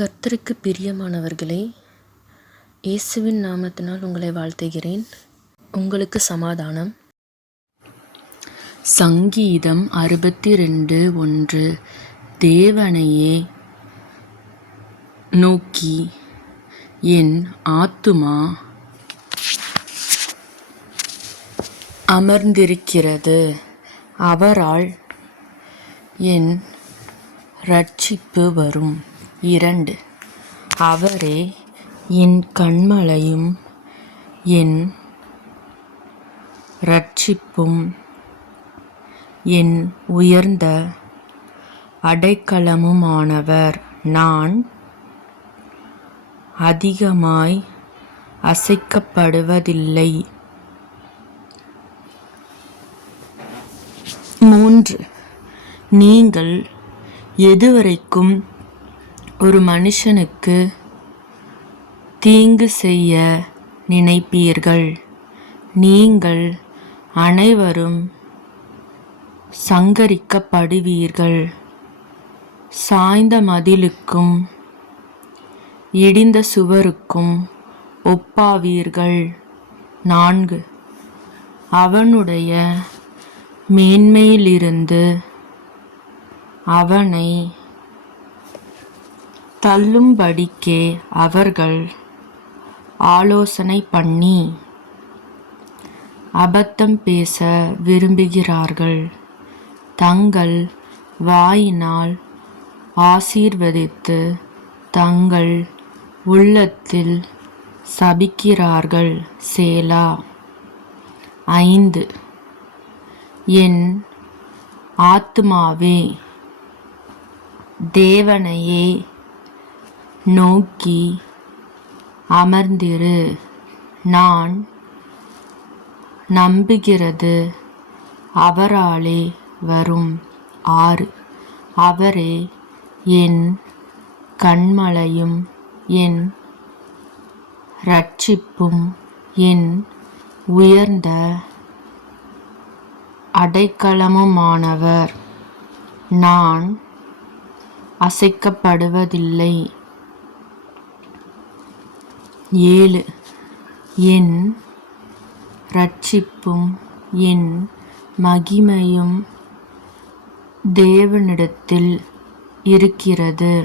கர்த்தருக்கு பிரியமானவர்களே இயேசுவின் நாமத்தினால் உங்களை வாழ்த்துகிறேன். உங்களுக்கு சமாதானம். சங்கீதம் அறுபத்தி ரெண்டு ஒன்று. தேவனையே நோக்கி என் ஆத்துமா அமர்ந்திருக்கிறது. அவரால் என் ரட்சிப்பு வரும். இரண்டு. அவரே என் கண்மலையும் என் ரட்சிப்பும் என் உயர்ந்த அடைக்கலமுமானவர். நான் அதிகமாய் அசைக்கப்படுவதில்லை. மூன்று. நீங்கள் எதுவரைக்கும் ஒரு மனுஷனுக்கு தீங்கு செய்ய நினைப்பீர்கள். நீங்கள் அனைவரும் சங்கரிக்கப்படுவீர்கள். சாய்ந்த மதிலுக்கும் இடிந்த சுவருக்கும் ஒப்பாவீர்கள். நான்கு. அவனுடைய மேன்மையிலிருந்து அவனை தள்ளும்படிக்கே அவர்கள் ஆலோசனை பண்ணி அபத்தம் பேச விரும்புகிறார்கள். தங்கள் வாயினால் ஆசீர்வதித்து தங்கள் உள்ளத்தில் சபிக்கிறார்கள். சேலா ஐந்து. என் ஆத்மாவே தேவனையே நோக்கி அமர்ந்திரு. நான் நம்புகிறது அவராலே வரும் ஆறு. அவரே என் கண்மலையும் என் ரட்சிப்பும் என் உயர்ந்த அடைக்கலமுமானவர். நான் அசைக்கப்படுவதில்லை. ஏழு. என் ரட்சிப்பும் என் மகிமையும் தேவனிடத்தில் இருக்கிறது.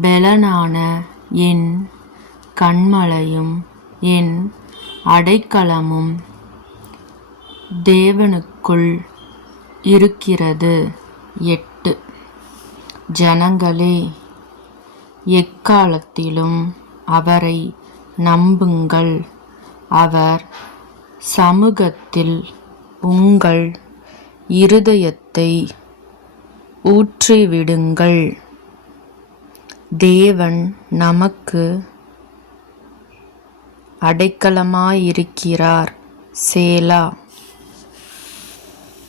பெலனான என் கண்மலையும் என் அடைக்கலமும் தேவனுக்குள் இருக்கிறது. எட்டு. ஜனங்களே எக்காலத்திலும் அவரை நம்புங்கள். அவர் சமூகத்தில் உங்கள் இருதயத்தை ஊற்றிவிடுங்கள். தேவன் நமக்கு அடைக்கலமாயிருக்கிறார். சேலா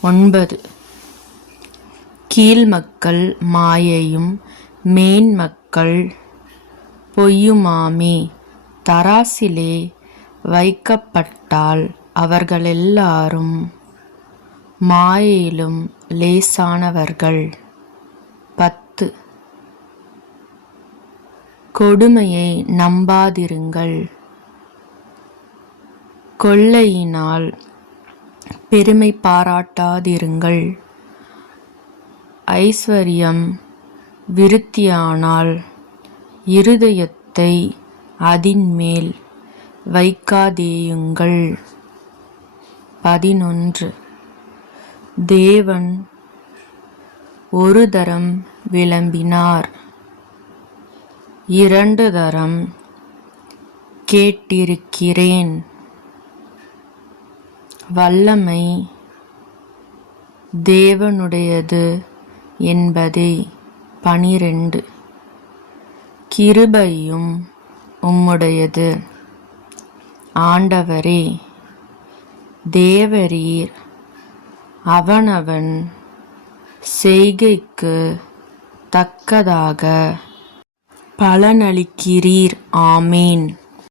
ஒன்பது. கீழ்மக்கள் மாயையும் மேன்மக்கள் பொய்யுமாமே? தராசிலே வைக்கப்பட்டால் அவர்களெல்லாரும் மாயையிலும் லேசானவர்கள். பத்து. கொடுமையை நம்பாதிருங்கள். கொள்ளையினால் பெருமை பாராட்டாதிருங்கள். ஐஸ்வர்யம் விருத்தியானால் இருதயத்தை அதின்மேல் வைக்காதேயுங்கள். பதினொன்று. தேவன் ஒரு தரம் விளம்பினார். இரண்டு தரம் கேட்டிருக்கிறேன். வல்லமை தேவனுடையது என்பதே. பனிரெண்டு. கிருபையும் உம்முடையது. ஆண்டவரே தேவரீர் அவனவன் செய்கைக்கு தக்கதாக பலனளிக்கிறீர். ஆமேன்.